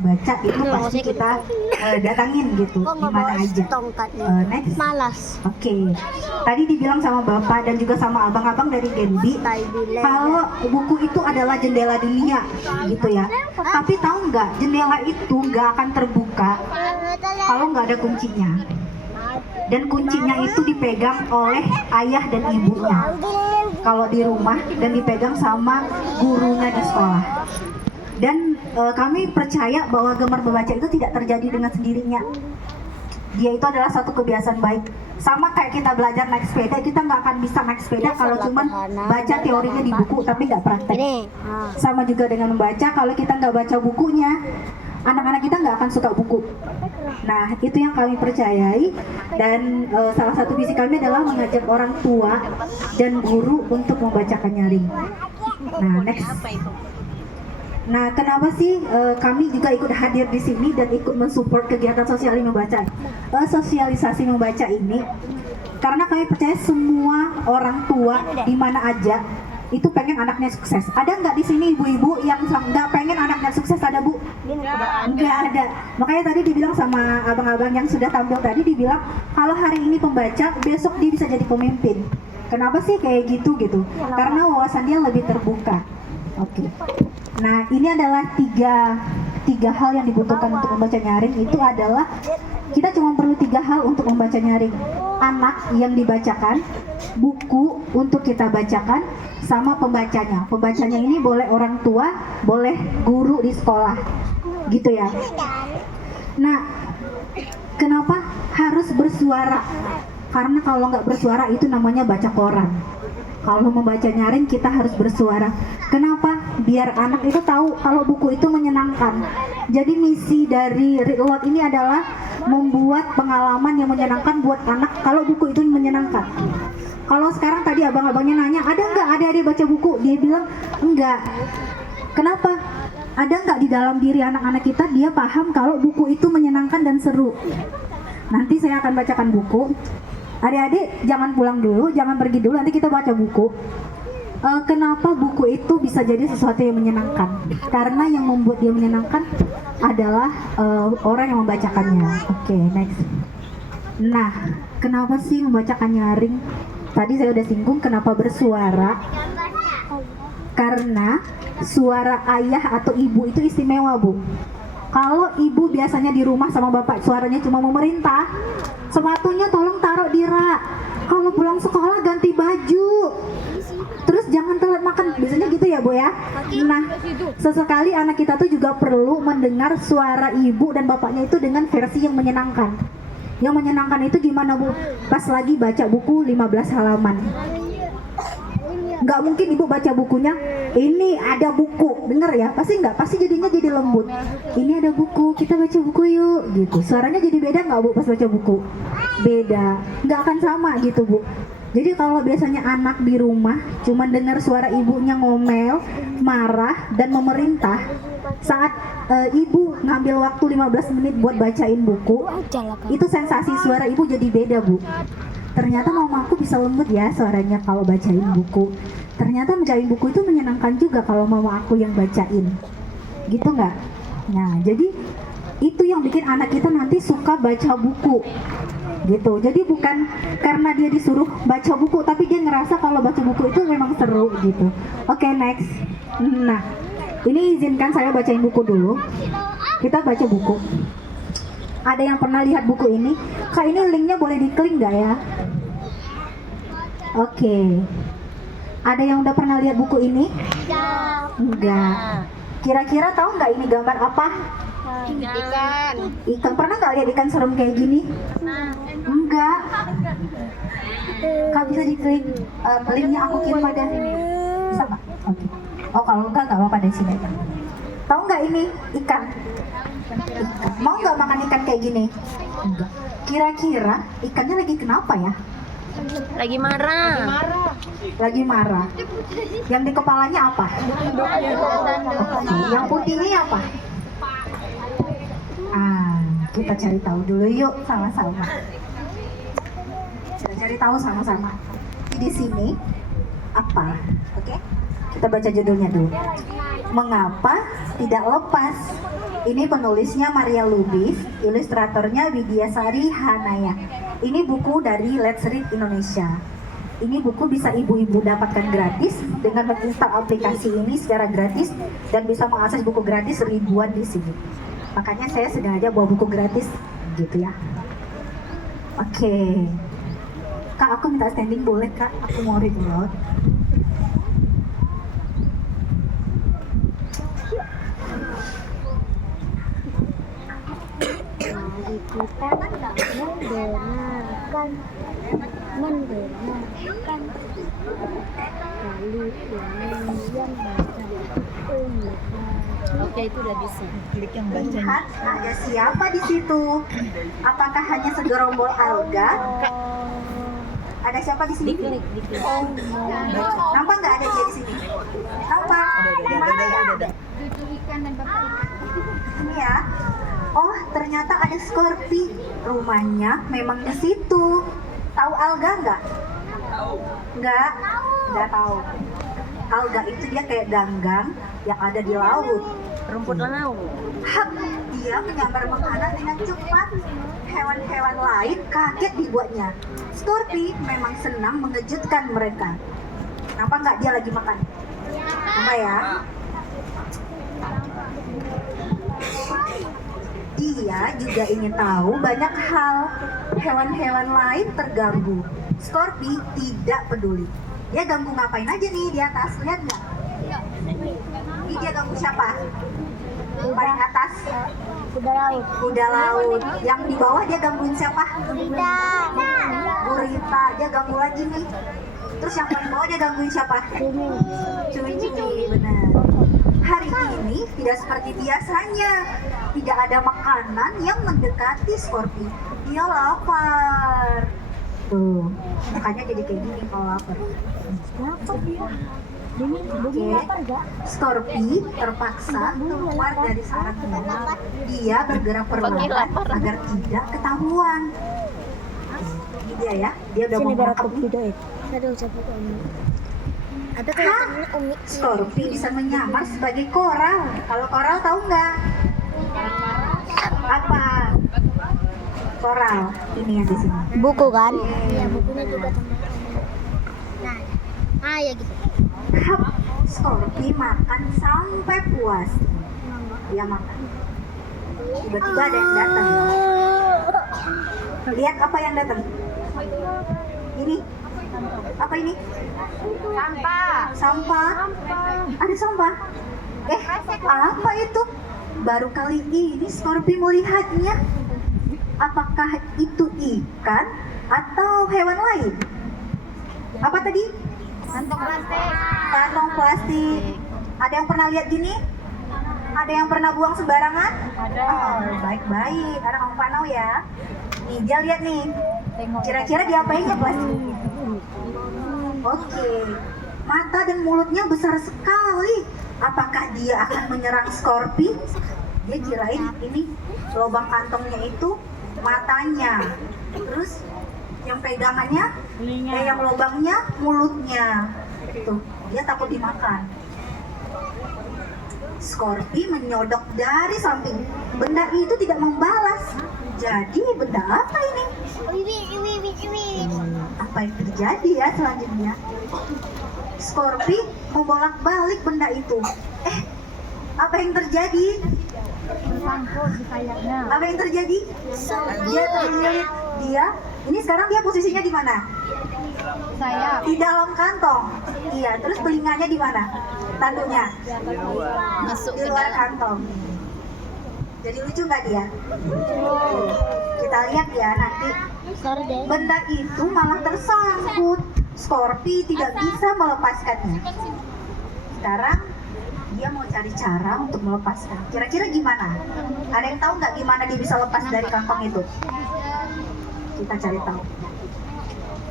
baca itu pasti kita datangin gitu di mana aja. Next. Malas. Oke. Tadi dibilang sama Bapak dan juga sama abang-abang dari Genbi kalau buku itu adalah jendela dunia gitu ya. Tapi tahu nggak, jendela itu nggak akan terbuka kalau nggak ada kuncinya. Dan kuncinya itu dipegang oleh ayah dan ibunya kalau di rumah, dan dipegang sama gurunya di sekolah. Dan kami percaya bahwa gemar membaca itu tidak terjadi dengan sendirinya. Dia itu adalah satu kebiasaan baik. Sama kayak kita belajar naik sepeda, kita nggak akan bisa naik sepeda kalau cuma baca teorinya di buku tapi nggak praktek. Sama juga dengan membaca, kalau kita nggak baca bukunya, anak-anak kita nggak akan suka buku. Nah, itu yang kami percayai, dan salah satu visi kami adalah mengajak orang tua dan guru untuk membacakan nyaring. Nah, next. Nah, kenapa sih kami juga ikut hadir di sini dan ikut mensupport kegiatan sosialisasi membaca ini? Karena kami percaya semua orang tua di mana aja itu pengen anaknya sukses. Ada nggak di sini ibu-ibu yang nggak pengen anaknya sukses? Ada, Bu? Nggak ada. Makanya tadi dibilang sama abang-abang yang sudah tampil tadi, dibilang kalau hari ini pembaca, besok dia bisa jadi pemimpin. Kenapa sih kayak gitu? Karena wawasan dia lebih terbuka. Oke. Nah, ini adalah tiga hal yang dibutuhkan untuk membaca nyaring. Itu adalah kita cuma perlu 3 hal untuk membaca nyaring: anak yang dibacakan, buku untuk kita bacakan, sama pembacanya. Pembacanya ini boleh orang tua, boleh guru di sekolah, gitu ya. Nah, kenapa harus bersuara? Karena kalau nggak bersuara itu namanya baca koran. Kalau membaca nyaring kita harus bersuara. Kenapa? Biar anak itu tahu kalau buku itu menyenangkan. Jadi misi dari Read Aloud ini adalah membuat pengalaman yang menyenangkan buat anak kalau buku itu menyenangkan. Kalau sekarang tadi abang-abangnya nanya, ada nggak adik-adik baca buku? Dia bilang enggak. Kenapa? Ada nggak di dalam diri anak-anak kita dia paham kalau buku itu menyenangkan dan seru? Nanti saya akan bacakan buku. Adik-adik jangan pulang dulu, jangan pergi dulu, nanti kita baca buku. Kenapa buku itu bisa jadi sesuatu yang menyenangkan? Karena yang membuat dia menyenangkan adalah orang yang membacakannya. Oke, next. Nah, kenapa sih membacakan nyaring? Tadi saya udah singgung kenapa bersuara. Karena suara ayah atau ibu itu istimewa, Bu. Kalau ibu biasanya di rumah sama bapak suaranya cuma memerintah, sepatunya tolong taruh di rak, kalau pulang sekolah ganti baju, terus jangan telat makan, biasanya gitu ya, Bu ya. Nah, sesekali anak kita tuh juga perlu mendengar suara ibu dan bapaknya itu dengan versi yang menyenangkan. Yang menyenangkan itu gimana, Bu? Pas lagi baca buku 15 halaman. Nggak mungkin ibu baca bukunya, ini ada buku, denger ya, pasti nggak, pasti jadinya jadi lembut. Ini ada buku, kita baca buku yuk, gitu. Suaranya jadi beda nggak, Bu, pas baca buku? Beda, nggak akan sama gitu, Bu. Jadi kalau biasanya anak di rumah cuma dengar suara ibunya ngomel, marah, dan memerintah, saat ibu ngambil waktu 15 menit buat bacain buku, itu sensasi suara ibu jadi beda, Bu. Ternyata mama aku bisa lembut ya suaranya kalau bacain buku. Ternyata bacain buku itu menyenangkan juga kalau mama aku yang bacain. Gitu nggak? Nah, jadi itu yang bikin anak kita nanti suka baca buku. Gitu. Jadi bukan karena dia disuruh baca buku, tapi dia ngerasa kalau baca buku itu memang seru gitu. Oke, next. Nah, ini izinkan saya bacain buku dulu. Kita baca buku. Ada yang pernah lihat buku ini? Kak, ini linknya boleh diklik nggak ya? Oke. Ada yang udah pernah lihat buku ini? Enggak. Kira-kira tahu nggak ini gambar apa? Ikan. Ikan. Pernah nggak lihat ikan serem kayak gini? Enggak. Kak, bisa diklik linknya aku kirim ada. Bisa nggak? Oke. Oh, kalau enggak apa-apa dari sini aja. Tahu nggak ini ikan? Mau nggak makan ikan kayak gini? Enggak. Kira-kira ikannya lagi kenapa ya? Lagi marah. Lagi marah. Yang di kepalanya apa? Yang putih ini apa? Kita cari tahu dulu yuk sama-sama. Kita cari tahu sama-sama. Di sini apa? Oke. Kita baca judulnya dulu. Mengapa tidak lepas? Ini penulisnya Maria Lubis, ilustratornya Widyasari Hanaya. Ini buku dari Let's Read Indonesia. Ini buku bisa ibu-ibu dapatkan gratis dengan menginstal aplikasi ini secara gratis dan bisa mengakses buku gratis ribuan di sini. Makanya saya sengaja bawa buku gratis gitu ya. Oke. Kak, aku minta standing boleh Kak? Aku mau read aloud. Kita mendengarkan lalu kemudian baca Oke, itu udah bisa. Klik yang Lihat ada siapa di situ? Apakah hanya segerombol alga? Ada siapa di sini? Diklik. Nampak nggak ada dia di sini? Nampak? Di mana ya? Ini ya. Oh, ternyata ada Scorpi. Rumahnya memang di situ. Tahu alga nggak? Nggak tahu. Alga itu dia kayak ganggang yang ada di laut. Rumput laut. Hap, dia menyambar makanan dengan cepat. Hewan-hewan lain kaget dibuatnya. Scorpi memang senang mengejutkan mereka. Nampak nggak dia lagi makan? Nampak ya? Dia juga ingin tahu banyak hal. Hewan-hewan lain terganggu. Scorpi tidak peduli. Dia ganggu ngapain aja nih di atas? Lihat nggak? Ini dia ganggu siapa? Paling atas? Kuda laut. Yang di bawah dia gangguin siapa? Gurita. Dia ganggu lagi nih. Terus yang paling bawah dia gangguin siapa? Cumi-cumi, benar. Hari ini tidak seperti biasanya. Tidak ada makanan yang mendekati Scorpi. Dia lapar. Tuh, makanya jadi kayak gini kalau lapar. Oke, Scorpi terpaksa keluar dari sarangnya. Dia bergerak perlahan agar tidak ketahuan. Ini dia ya, dia udah mau menangkap nih. Hah? Scorpi bisa menyamar sebagai koral. Kalau koral tahu nggak? Apa? Koral. Ini yang di sini. buku kan? Iya, Bukunya juga ya gitu. Hap, Scorpi makan sampai puas. Dia makan. Tiba-tiba ada yang datang. Lihat apa yang datang? Ini. Apa ini? Sampah. Ada sampah. Apa itu? Baru kali ini Scorpi melihatnya. Apakah itu ikan atau hewan lain? Apa tadi? Kantong plastik. Ada yang pernah lihat gini? Ada yang pernah buang sembarangan? Ada. Oh, baik-baik. Ada kamu panau ya. Nih, dia lihat nih. Kira-kira diapainnya plastik? Oke. Mata dan mulutnya besar sekali. Apakah dia akan menyerang Scorpi? Dia kirain ini lubang kantongnya itu matanya. Terus yang pegangannya, yang lubangnya mulutnya. Tuh, dia takut dimakan. Scorpi menyodok dari samping. Benda itu tidak membalas. Jadi benda apa ini? Apa yang terjadi ya selanjutnya? Scorpi membolak-balik benda itu. Apa yang terjadi? Apa yang terjadi? Dia terlilit. Ini sekarang dia posisinya di mana? Di dalam kantong. Iya, terus telinganya di mana? Tanduknya Masuk di ke luar dalam. kantong. Jadi lucu nggak dia? Kita lihat ya nanti. Benda itu malah tersangkut. Scorpi tidak bisa melepaskannya. Sekarang dia mau cari cara untuk melepaskan. Kira-kira gimana? Ada yang tahu nggak gimana dia bisa lepas dari kantong itu? Kita cari tahu.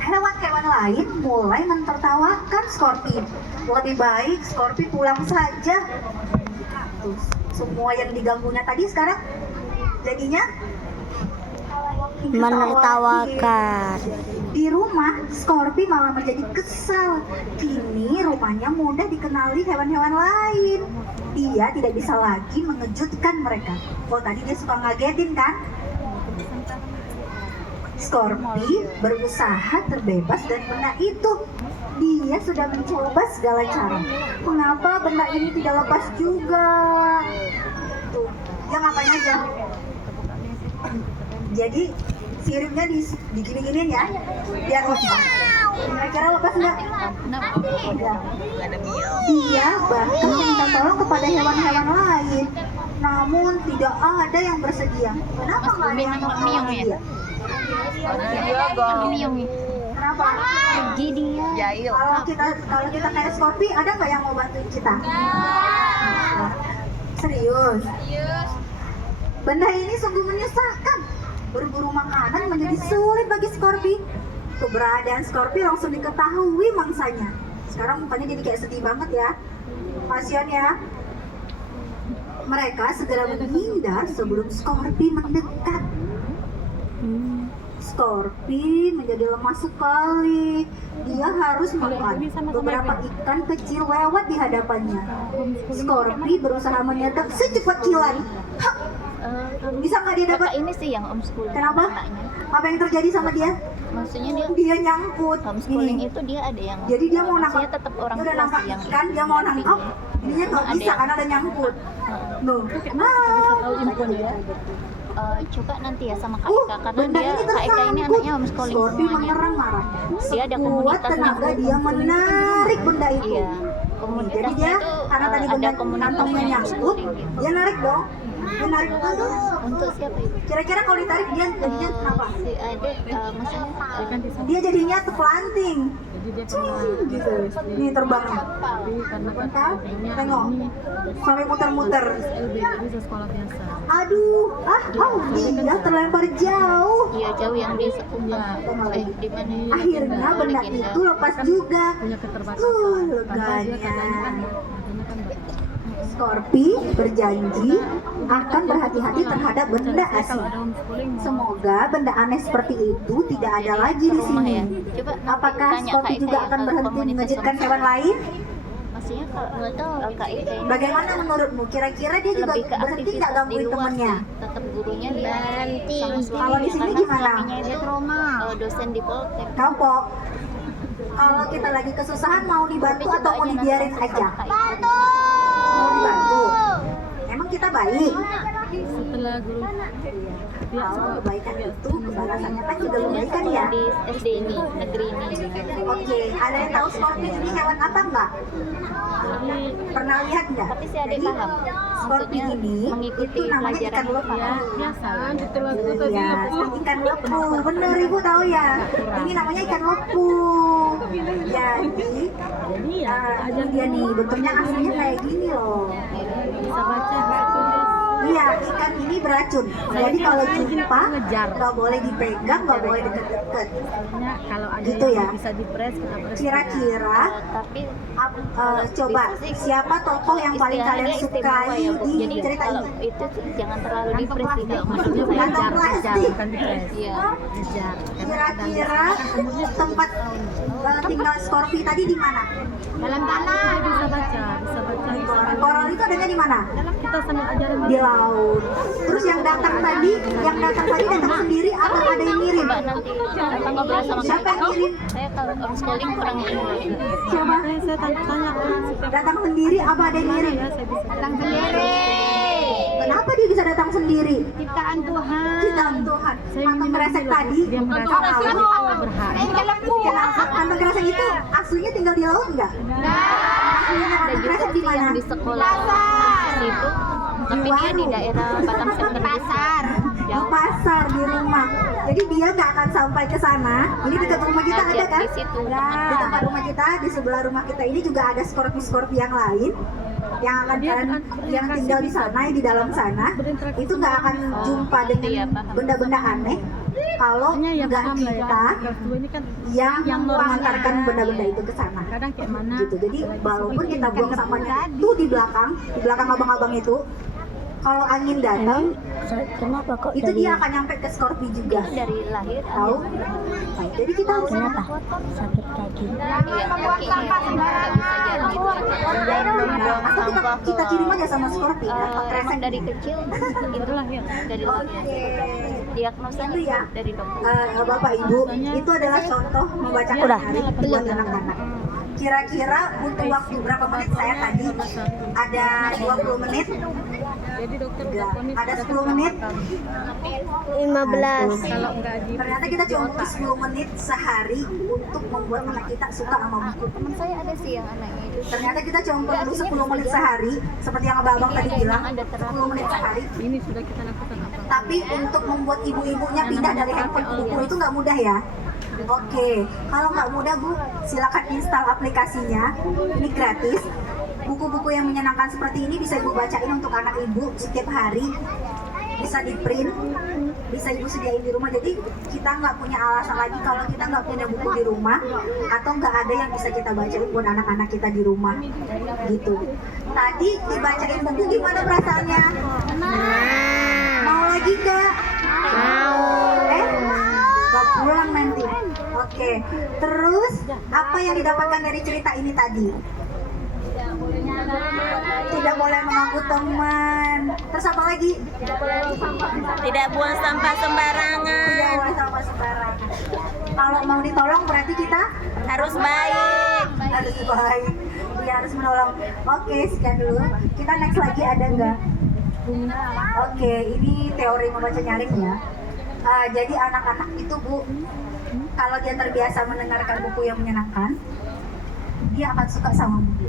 Hewan-hewan lain mulai mentertawakan Scorpi. Lebih baik Scorpi pulang saja. Tuh, semua yang diganggunya tadi sekarang jadinya Menertawakan. Di rumah, Scorpi malah menjadi kesal. Kini rumahnya mudah dikenali hewan-hewan lain. dia tidak bisa lagi mengejutkan mereka. Oh, tadi dia suka ngagetin kan? Scorpi berusaha terbebas dari benda itu. Dia sudah mencoba segala cara. Mengapa benda ini tidak lepas juga? Tuh, dia ngapain aja? Jadi siripnya digini-giniin ya, biar lepas. Kira-kira lepas nggak? Nggak. Dia bahkan minta tolong kepada hewan-hewan lain, namun tidak ada yang bersedia. Kenapa nggak ada yang menolong dia? Kenapa? Pergi dia. Jahil. Kalau kita kayak Scorpi, ada nggak yang mau bantuin kita? Serius? Benda ini sungguh menyusahkan. Berburu makanan menjadi sulit bagi Scorpi. Keberadaan Scorpi langsung diketahui mangsanya. Sekarang mukanya jadi kayak sedih banget ya. Kasian ya. Mereka segera menghindar sebelum Scorpi mendekat. Scorpi menjadi lemah sekali. Dia harus makan beberapa ikan kecil lewat di hadapannya. Scorpi berusaha menyedap secepat kilat. Hah! Bisa nggak dia dapat? Kakak ini sih yang homeschooling. Kenapa? anaknya. Apa yang terjadi sama dia? Maksudnya dia Dia nyangkut. homeschooling Ini. itu dia ada yang Jadi dia mau nangkap. maksudnya tetap orang Dia udah tua nangkap sih yang ikan, dia mau nangkap. Ininya nggak Ada bisa yang- karena ada nyangkut. Nuh. coba nanti ya sama Kak Ika karena benda dia ini Kak Ika ini tersangkut. anaknya homeschooling Scorpi semuanya. mengerang marah. Dia ada Sekuat komunitasnya. tenaga dia menarik benda itu. Iya. Jadi Komunitasnya dia itu karena tadi ada benda komunitasnya kantongnya nyangkut, homeschooling gitu. dia narik dong. Dia narik dulu. Untuk siapa itu? Kira-kira kalau ditarik dia jadinya kenapa? Si Ade maksudnya Dia jadinya terpelanting. Gitu. Nih terbang. Bentar, tengok. Sampai muter-muter. Aduh, dia terlempar jauh. iya jauh yang di di mana ya? Akhirnya benda itu lepas juga. Leganya. Scorpi berjanji akan berhati-hati terhadap benda asing. Semoga benda aneh seperti itu tidak ada lagi di Rumah sini. ya. Coba nanti Apakah tanya Scorpi Kak Ika juga ya, akan ke berhenti komunitas mengejutkan homeschooling. hewan lain? Maksudnya kalau nggak tahu Kak Ika ini Bagaimana menurutmu? Kira-kira dia juga lebih ke berhenti aktivitas nggak di gangguin luar temennya? sih. Tetap gurunya dia Berhenti. sama suaminya. Kalau di sini karena gimana? suaminya itu dosen di Poltek. Kapok. Kalau kita lagi kesusahan mau dibantu atau mau dibiarin aja? Mau dibantu. Emang kita baik? Setelah guru Kalau kebaikan itu kebalasannya kan juga kebaikan ya. Di SD ini negeri ini. Oke, ada yang tahu Scorpi ini hewan apa nggak? Pernah lihat nggak? Tapi si adik Jadi, paham. Scorpi Maksudnya ini mengikuti itu namanya pelajaran ikan lepu. ya biasa Iya, ikan lepu. Bener ibu tahu ya. Ini namanya ikan lepu. Jadi, ini dia nih bentuknya aslinya kayak gini loh. bisa baca bisa tulis. Iya, ikan ini beracun. Jadi kalau jumpa nggak boleh dipegang, nggak boleh deket-deket. Soalnya kalau ada Gitu yang ya. bisa dipres kita pres. Kira-kira Tapi coba siapa tokoh yang paling kalian istilahnya istimewa sukai ya, Bu. di Jadi cerita kalau ini? itu sih jangan terlalu dipres sih kalau Maksudnya maksudnya saya. Kantong ngejar, ngejar, plastik. bukan dipres. Iya. Ngejar. Karena ada Kira-kira tempat tinggal Scorpi tadi di mana? dalam tanah bisa baca itu. Koral itu adanya di mana? Kita sambil ajarin Di laut. Terus yang datang tadi datang sendiri atau ada yang ngirim? Coba nanti kita ngobrol sama Siapa yang ngirim? saya kalau homeschooling kurang ilmu. Siapa? Makanya saya tanya orang setiap Datang sendiri apa ada yang ngirim? ya saya bisa Datang sendiri. Kenapa dia bisa datang sendiri? Ciptaan Tuhan. Ciptaan Tuhan. saya Kantong kresek tadi. dia merasa berhak. Kantong kresek itu aslinya tinggal di laut nggak? Aslinya Ada kantong juga kresek di sih yang mana? di sekolah situ tapi dia di daerah Batam Center Pasar. Di pasar, di rumah. Jadi dia nggak akan sampai ke sana. Ini dekat rumah kita ada kan? di situ Di tempat rumah kita, di sebelah rumah kita ini juga ada Scorpi yang lain yang akan yang tinggal di sana, di dalam sana. Itu nggak akan jumpa Iya, dengan paham. benda-benda aneh kalau Hanya yang nggak paham lah ya. kita Kelas 2 ini kan yang mengantarkan benda-benda itu ke sana. kadang kayak mana Gitu. Jadi walaupun kita buang sampahnya itu di belakang abang-abang itu, kalau angin datang, Kenapa kok itu dia akan nyampe ke Scorpio juga. Dari lahir Tahu? Jadi kita harus sakit kaki? iya kakinya nggak bisa jadi atau kita kirim aja sama Scorpio atau emang kresek dari kecil itu lahir dari lahir diagnosa Itu ya. dari dokter. Bapak Ibu, itu adalah contoh membacakan hari buat anak-anak. Kira-kira butuh waktu berapa menit? Saya tadi ada 20 menit, Jadi dokter udah enggak, ponis ada 10 menit. 15. kalau enggak di Ternyata kita cuma butuh 10 menit sehari untuk membuat anak kita suka sama buku. Teman saya ada sih yang anaknya itu Ternyata kita cuma perlu 10 menit sehari, seperti yang abang tadi bilang, 10 menit sehari. ini sudah kita lakukan apa? Tapi untuk membuat ibu-ibunya pindah dari handphone ke buku itu nggak mudah ya. Oke, kalau nggak mudah Bu, silakan install aplikasinya. Ini gratis. Buku-buku yang menyenangkan seperti ini bisa Ibu bacain untuk anak Ibu setiap hari. Bisa di print, bisa Ibu sediain di rumah. Jadi kita nggak punya alasan lagi kalau kita nggak punya buku di rumah atau nggak ada yang bisa kita bacain buat anak-anak kita di rumah. Gitu. Tadi dibacain buku gimana perasaannya? Mau lagi nggak? Gak pulang nanti. Oke. Terus apa yang didapatkan dari cerita ini tadi? Tidak boleh mengganggu teman. Terus apa lagi? Tidak buang sampah sembarangan. Tidak boleh sama sembarangan. Kalau mau ditolong berarti kita Harus baik. harus baik. Iya, harus menolong. Oke, sekian dulu. Kita next lagi ada nggak? Oke, ini teori membaca nyaring ya. Jadi anak-anak itu Bu, kalau dia terbiasa mendengarkan buku yang menyenangkan, dia akan suka sama buku.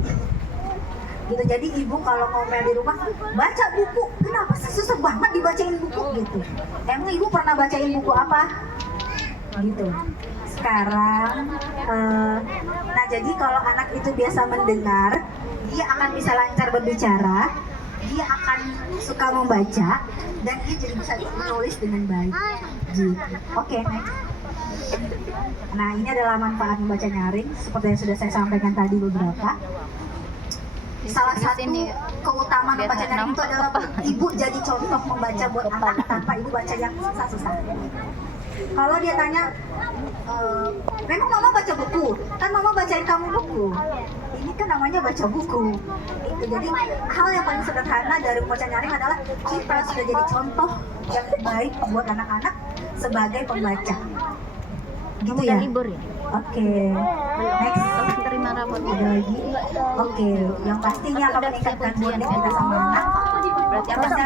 Gitu. Jadi ibu kalau ngomel di rumah, baca buku, kenapa sih susah banget dibacain buku gitu? Emang ibu pernah bacain buku apa? Gitu. Sekarang, nah jadi kalau anak itu biasa mendengar, dia akan bisa lancar berbicara, dia akan suka membaca, dan dia jadi bisa menulis dengan baik. Gitu. Oke, next. Nah, ini adalah manfaat membaca nyaring, seperti yang sudah saya sampaikan tadi beberapa. Salah satu keutamaan membaca nyaring itu adalah ibu jadi contoh membaca buat anak tanpa ibu baca yang susah-susah. Kalau dia tanya, memang mama baca buku? Kan mama bacain kamu buku. Ini kan namanya baca buku. Itu jadi hal yang paling sederhana dari membaca nyaring adalah kita sudah jadi contoh yang baik buat anak-anak sebagai pembaca. Gitu ya? libur ya Oke. Next. terima rapor Ada lagi? Oke. Yang pastinya akan meningkatkan bonding kita sama anak. berarti Yang pasti